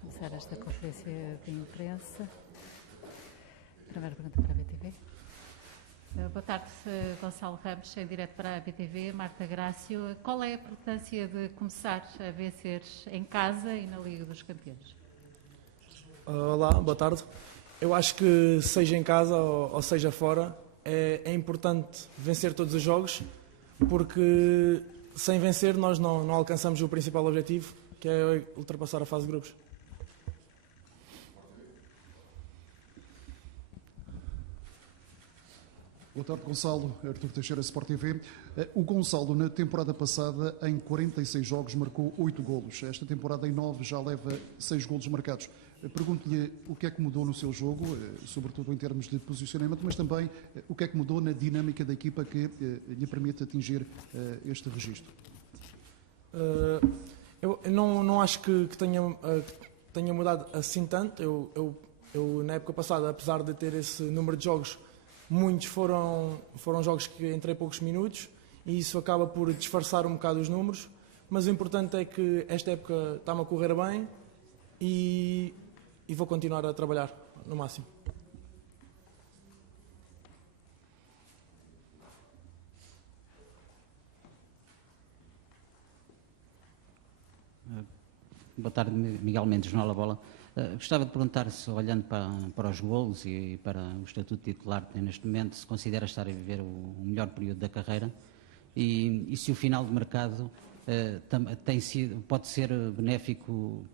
começar esta conferência de imprensa. Primeira pergunta para a BTV. Boa tarde, Gonçalo Ramos, em direto para a BTV. Marta Grácio, qual é a importância de começar a vencer em casa e na Liga dos Campeões? Olá, boa tarde. Eu acho que seja em casa ou seja fora, é importante vencer todos os jogos, porque sem vencer nós não alcançamos o principal objetivo, que é ultrapassar a fase de grupos. Boa tarde, Gonçalo. Artur Teixeira, Sport TV. O Gonçalo, na temporada passada, em 46 jogos, marcou 8 golos. Esta temporada, em 9, já leva 6 golos marcados. Pergunto-lhe o que é que mudou no seu jogo, sobretudo em termos de posicionamento, mas também o que é que mudou na dinâmica da equipa que lhe permite atingir este registro. Eu não acho que tenha mudado assim tanto. Eu, na época passada, apesar de ter esse número de jogos, muitos foram jogos que entrei poucos minutos e isso acaba por disfarçar um bocado os números, mas o importante é que esta época está-me a correr bem e vou continuar a trabalhar no máximo. Boa tarde, Miguel Mendes, Jornal A Bola. Gostava de perguntar se, olhando para os golos e para o estatuto titular que tem neste momento, se considera estar a viver o melhor período da carreira e se o final de mercado pode ser benéfico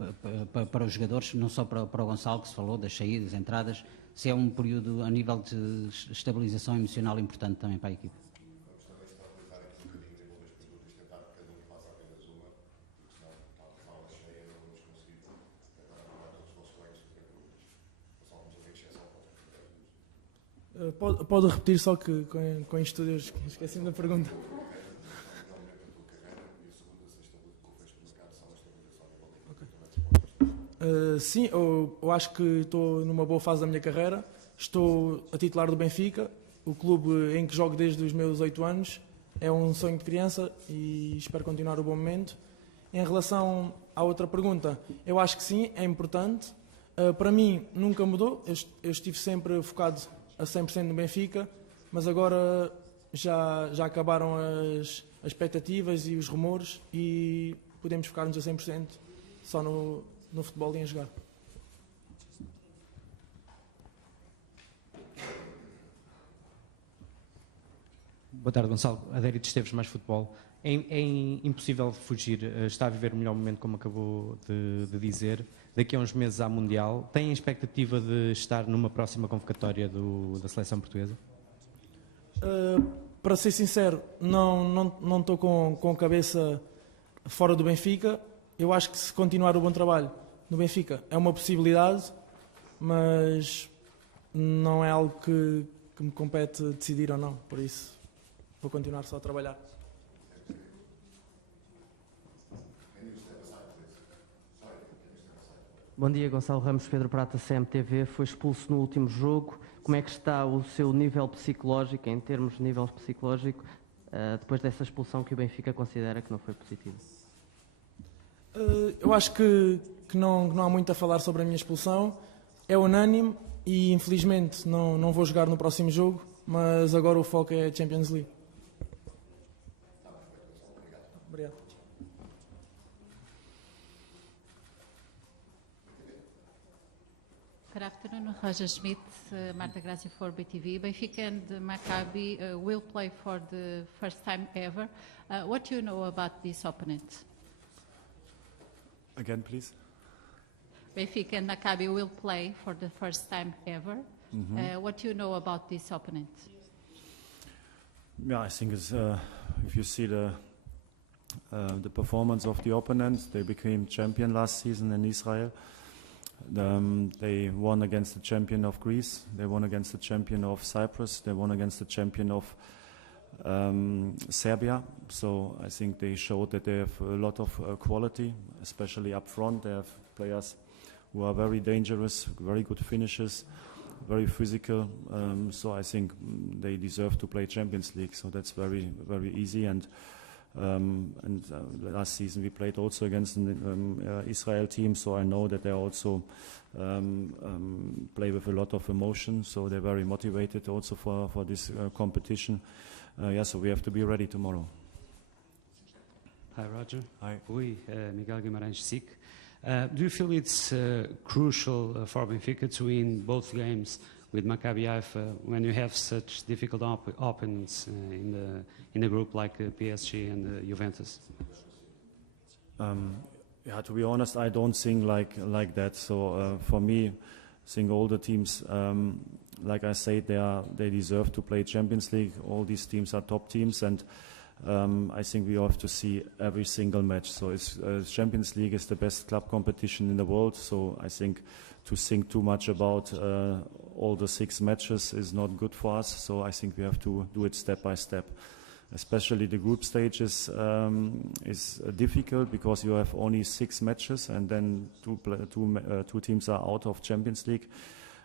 para os jogadores, não só para o Gonçalo, que se falou das saídas, entradas, se é um período a nível de estabilização emocional importante também para a equipe. Pode repetir, só que com isto eu esqueci-me da pergunta. Sim, eu acho que estou numa boa fase da minha carreira. Estou a titular do Benfica, o clube em que jogo desde os meus 8 anos. É um sonho de criança e espero continuar o bom momento. Em relação à outra pergunta, eu acho que sim, é importante. Para mim nunca mudou, eu estive sempre focado a 100% no Benfica, mas agora já acabaram as expectativas e os rumores e podemos focar-nos a 100% só no futebol e em jogar. Boa tarde, Gonçalo. Adérito Esteves, Mais Futebol. É impossível fugir, está a viver o melhor momento, como acabou de dizer. Daqui a uns meses há Mundial. Tem a expectativa de estar numa próxima convocatória da seleção portuguesa? Para ser sincero, não estou com a cabeça fora do Benfica. Eu acho que se continuar o bom trabalho no Benfica é uma possibilidade, mas não é algo que me compete decidir ou não. Por isso, vou continuar só a trabalhar. Bom dia, Gonçalo Ramos, Pedro Prata, CMTV. Foi expulso no último jogo. Como é que está o seu nível psicológico, em termos de nível psicológico, depois dessa expulsão que o Benfica considera que não foi positiva? Eu acho que não há muito a falar sobre a minha expulsão. É unânime e, infelizmente, não vou jogar no próximo jogo, mas agora o foco é a Champions League. Obrigado. Good afternoon, Roger Schmidt, Marta Grácio for BTV. Benfica and Maccabi will play for the first time ever. What do you know about this opponent? Again, please. Benfica and Maccabi will play for the first time ever. What do you know about this opponent? Yeah, I think it's, if you see the performance of the opponent, they became champion last season in Israel. They won against the champion of Greece, they won against the champion of Cyprus, they won against the champion of Serbia. So I think they showed that they have a lot of quality, especially up front. They have players who are very dangerous, very good finishers, very physical. So I think they deserve to play Champions League. So that's very, very easy. And And last season we played also against an Israel team, so I know that they also play with a lot of emotion, so they're very motivated also for this competition. So we have to be ready tomorrow. Hi, Roger. Hi. Oi, Miguel Guimarães, SIC. Do you feel it's crucial for Benfica to win both games with Maccabi Haifa when you have such difficult opponents in the group like PSG and Juventus? To be honest, I don't think like that. So for me, I think all the teams, like I said, they deserve to play Champions League. All these teams are top teams, and I think we have to see every single match. So Champions League is the best club competition in the world. So I think to think too much about all the 6 matches is not good for us. So I think we have to do it step by step. Especially the group stage is difficult because you have only 6 matches, and then two teams are out of Champions League.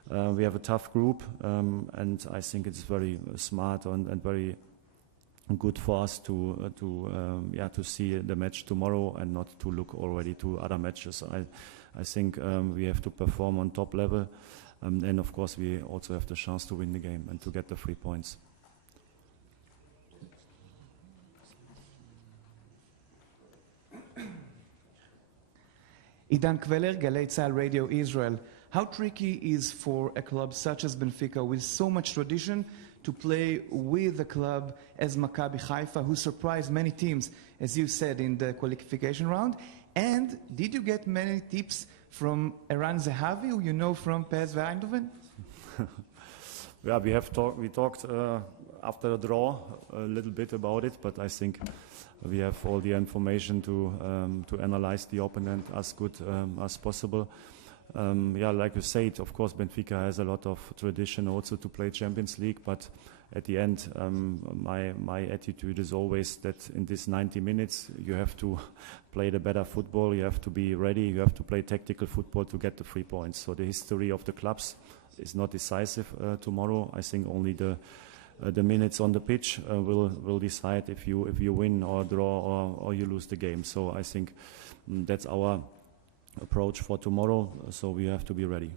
We have a tough group, and I think it's very smart and very good for us to see the match tomorrow and not to look already to other matches. I think we have to perform on top level, and of course we also have the chance to win the game and to get the 3 points. Idan Kveler, Galei Tzahal Radio Israel. How tricky is for a club such as Benfica with so much tradition to play with a club as Maccabi Haifa, who surprised many teams, as you said, in the qualification round? And did you get many tips from Eran Zehavi, who you know from PSV Eindhoven? We talked after the draw a little bit about it, but I think we have all the information to analyze the opponent as good as possible. Like you said, of course, Benfica has a lot of tradition also to play Champions League, but at the end, my attitude is always that in this 90 minutes, you have to play the better football, you have to be ready, you have to play tactical football to get the 3 points. So the history of the clubs is not decisive tomorrow. I think only the minutes on the pitch will decide if you win or draw or you lose the game. So I think that's our approach for tomorrow, so we have to be ready.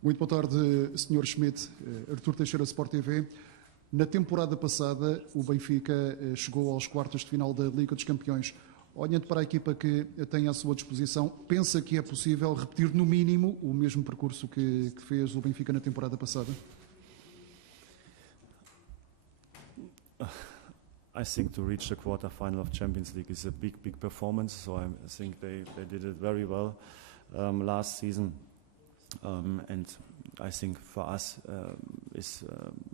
Muito boa tarde, Sr. Schmidt. Artur Teixeira, Sport TV. Na temporada passada, o Benfica chegou aos quartos de final da Liga dos Campeões. Olhando para a equipa que tem à sua disposição, pensa que é possível repetir no mínimo o mesmo percurso que fez o Benfica na temporada passada? I think to reach the quarter-final of Champions League is a big performance. So I think they did it very well last season, and I think for us it's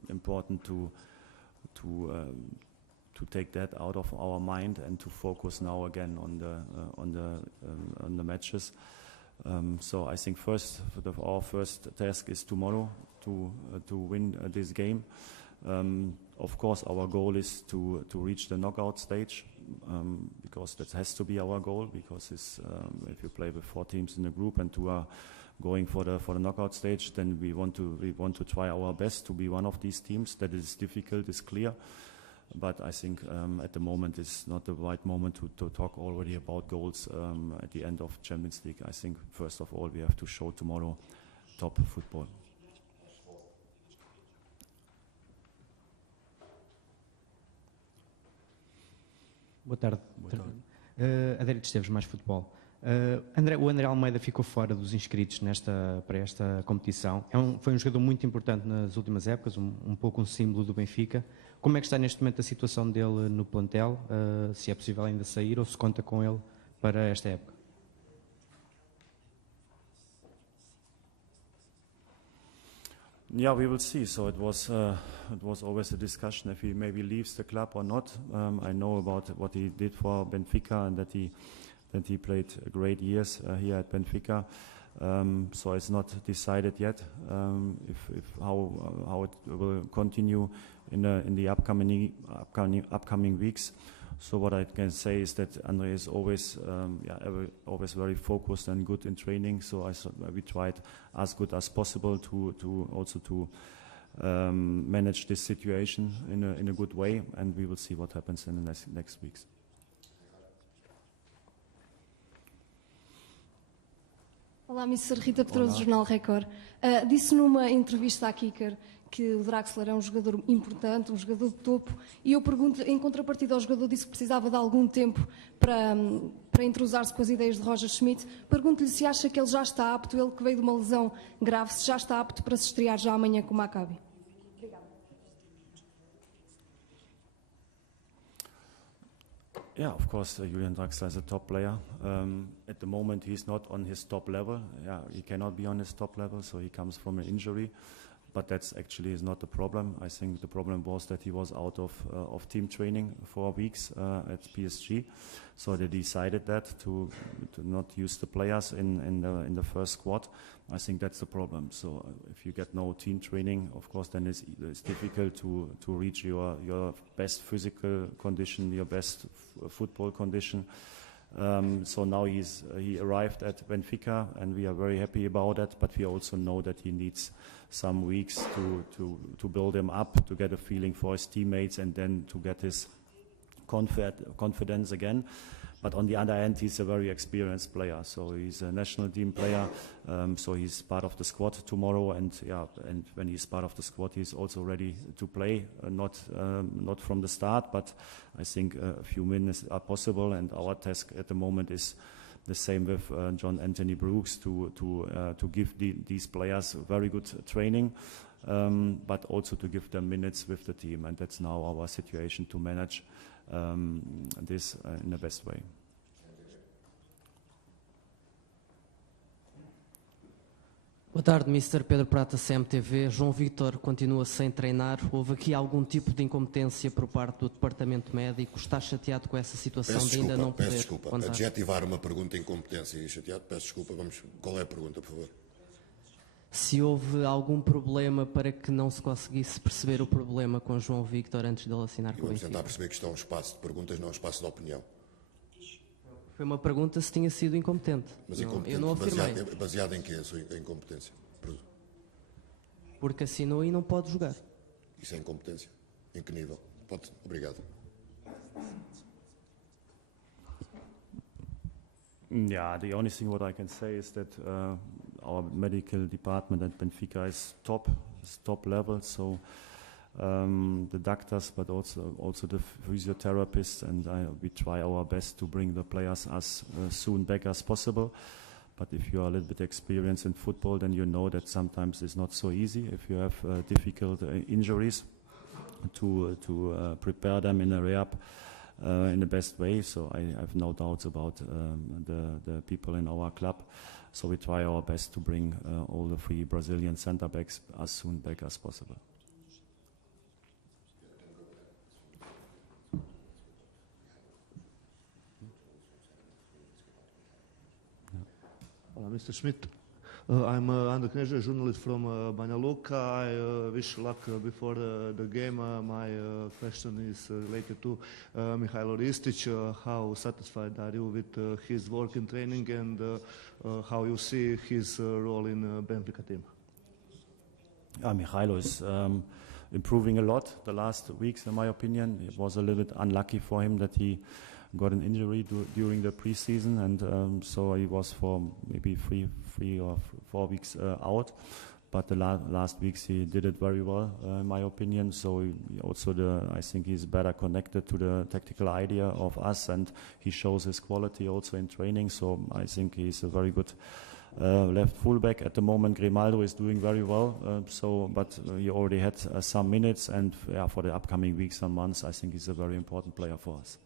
important to take that out of our mind and to focus now again on the matches. So I think our first task is tomorrow to win this game. Of course, our goal is to reach the knockout stage, because that has to be our goal. Because if you play with 4 teams in the group and 2 are going for the knockout stage, then we want to try our best to be one of these teams. That is difficult, is clear. But I think at the moment it's not the right moment to talk already about goals at the end of Champions League. I think first of all we have to show tomorrow top football. Boa tarde. Adérito Esteves, mais futebol. O André Almeida ficou fora dos inscritos para esta competição. Foi um jogador muito importante nas últimas épocas, um pouco um símbolo do Benfica. Como é que está neste momento a situação dele no plantel? Se é possível ainda sair ou se conta com ele para esta época? Yeah, we will see. So it was always a discussion if he maybe leaves the club or not. I know about what he did for Benfica and that he played great years here at Benfica. So it's not decided yet how it will continue in the upcoming weeks. So what I can say is that Andre is always, always very focused and good in training. So we tried as good as possible to manage this situation in a good way, and we will see what happens in the next weeks. Olá, Mr. Rita Pedroso, do Jornal Record. Disse numa entrevista à Kicker que o Draxler é um jogador importante, um jogador de topo, e eu pergunto-lhe, em contrapartida ao jogador disse que precisava de algum tempo para entrosar-se com as ideias de Roger Schmidt, pergunto-lhe se acha que ele já está apto, ele que veio de uma lesão grave, se já está apto para se estrear já amanhã com o Maccabi. Yeah, of course, Julian Draxler is a top player. At the moment, he's not on his top level. Yeah, he cannot be on his top level, so he comes from an injury. But that's actually is not the problem. I think the problem was that he was out of team training for weeks at PSG. So they decided that to not use the players in the first squad. I think that's the problem. So if you get no team training, of course, then it's difficult to reach your best physical condition, your best football condition. So now he arrived at Benfica, and we are very happy about that. But we also know that he needs some weeks to build him up, to get a feeling for his teammates, and then to get his confidence again. But on the other hand, he's a very experienced player. So he's a national team player. So he's part of the squad tomorrow, and when he's part of the squad, he's also ready to play. Not from the start, but I think a few minutes are possible. And our task at the moment is the same with John Anthony Brooks to give these players very good training, but also to give them minutes with the team. And that's now our situation to manage this in the best way. Boa tarde, Mr. Pedro Prata, CMTV. João Vítor continua sem treinar. Houve aqui algum tipo de incompetência por parte do departamento médico? Está chateado com essa situação de ainda não poder contar? Adjetivar uma pergunta incompetência e chateado, peço desculpa. Qual é a pergunta, por favor? Se houve algum problema para que não se conseguisse perceber o problema com João Vítor antes dele assinar com o Benfica? Vamos tentar perceber que isto é um espaço de perguntas, não um espaço de opinião. Foi uma pergunta se tinha sido incompetente. Mas incompetente, eu não afirmei. baseado em que a sua incompetência? Porque assinou e não pode jogar. Isso é incompetência? Em que nível? Obrigado. Yeah, the only thing what I can say is that our medical department at Benfica is top level. So the doctors, but also the physiotherapists, and we try our best to bring the players as soon back as possible. But if you are a little bit experienced in football, then you know that sometimes it's not so easy if you have difficult injuries to prepare them in a rehab in the best way. So I have no doubts about the people in our club. So we try our best to bring all the 3 Brazilian centre backs as soon back as possible. Mr. Schmidt, I'm Andrej Kneža, journalist from Banja Luka. I wish luck before the game. My question is related to Mihailo Ristic. How satisfied are you with his work in training, and how you see his role in Benfica team? Mihailo is improving a lot the last weeks, in my opinion. It was a little bit unlucky for him that he got an injury during the preseason, and so he was for maybe 3 or 4 weeks out. But the last weeks he did it very well, in my opinion. So I think he's better connected to the tactical idea of us, and he shows his quality also in training. So I think he's a very good left fullback at the moment. Grimaldo is doing very well. But he already had some minutes, and for the upcoming weeks and months, I think he's a very important player for us.